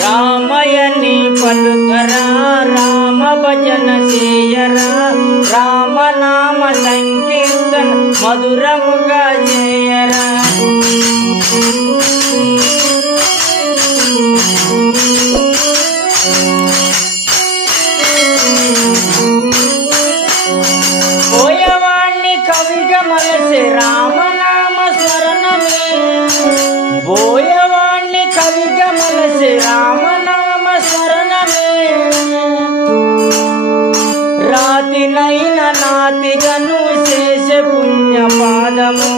రామయని పలుకరా రామ భజన చేయరా రామనామ సంకీర్తన మధురముగా చేయరా. పోయవాణ్ణి కవిగా మలసే రామనామ స్మరణమే, పోయవాణ్ణి కవిగా మలసే రామనామ స్మరణమే. రాతినైన నాతిగను శేష పుణ్యపాదము,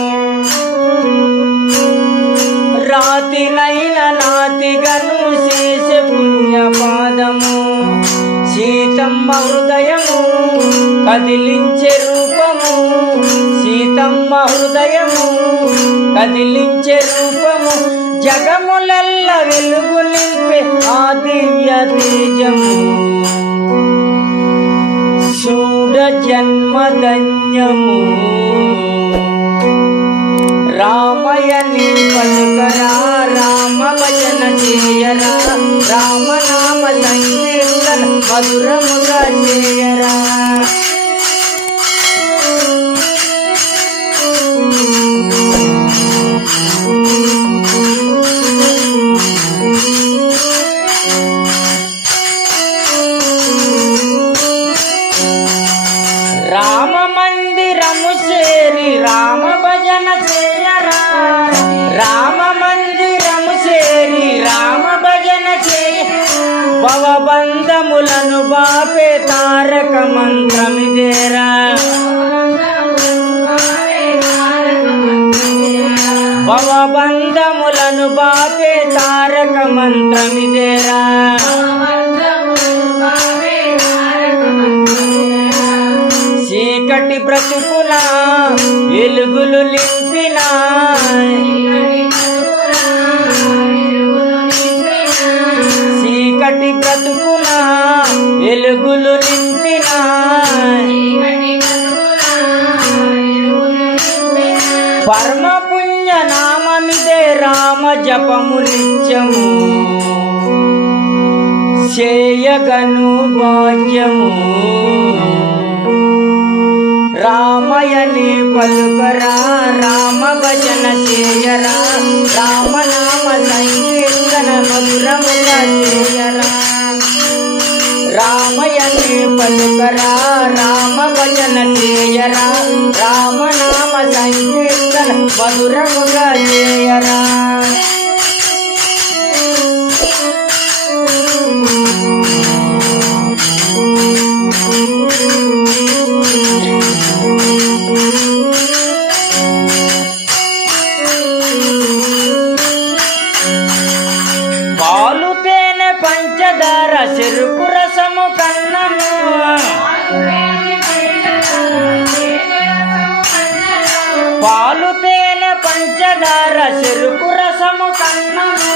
రాతినైన నాతిగను శేష పుణ్యపాదము. సీతమ్మ హృదయము కదిలించే రూపము, సీతమ్మ హృదయము కదిలించే రూపము. జగములల్ల వెలుగు నింపే ఆ దివ్య తేజము. చూడ జన్మధన్యము రామయని పలుకరా రామ భజన చేయరా రామనామ సంకీర్తన మధురముగా చేయరా. రామ మందిరము చేరి రామ భజన చేయరా, రామ మందిరము చేరి రామ భజన చేయ. భవబంధములను బాపే తారక మంత్రమిదేరా, భవబంధములను బాపే తారక మంత్రమిదేరా. చీకటి బ్రతుకున వెలుగులు నింపిన, చీకటి బ్రతుకున వెలుగులు నింపిన. పరమ పుణ్య నామమిదే రామ జపము నిత్యము, చేయగను భాగ్యము. రామయని పలుకరా రామ భజన చేయరా రామనామ సంకీర్తన మధురముగా చేయరా. రామయని పలుకరా రామ భజన చేయరా రామనామ సంకీర్తన మధురముగా చేయరా. పాలు తేనె పంచదార చెరుకు రసము కన్నము, పాలు తేనె పంచదార చెరుకు రసము కన్నము.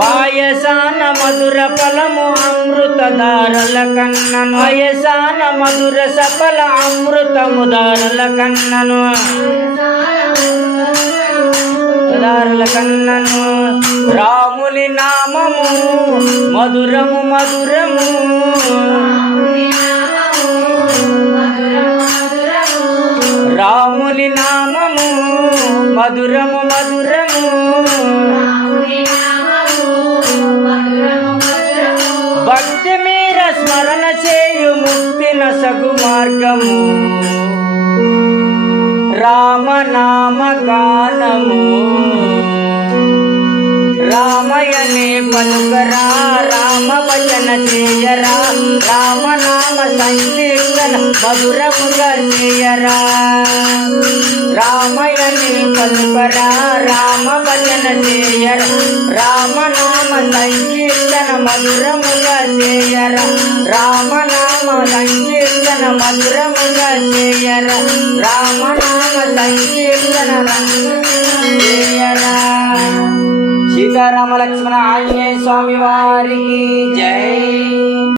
పాయసాన మధుర ఫలము అమృతధారల కన్నను, పాయసాన మధుర సఫల అమృతముదారల కన్నను, దారుల కన్నను. రాముని నామము మధురము మధురము, రాముని నామము మధురము మధురము. భక్తి మీర స్మరణ చేయు ముక్తి నసగు మార్గము, రామనామ గానము. రామయని పలుకరా రామ భజన చేయరా రామనామ సంకీర్తన మధురముగా చేయరా. రామయని పలుకరా రామ భజన చేయరా రామనామ సంకీర్తన మధురముగా చేయరా. రామనామ సంకీర్తన మధురముగా చేయరా రామనామ సంకీర్తన చేయరా. సీతారామ లక్ష్మణ ఆంజనేయ స్వామి వారికి జై.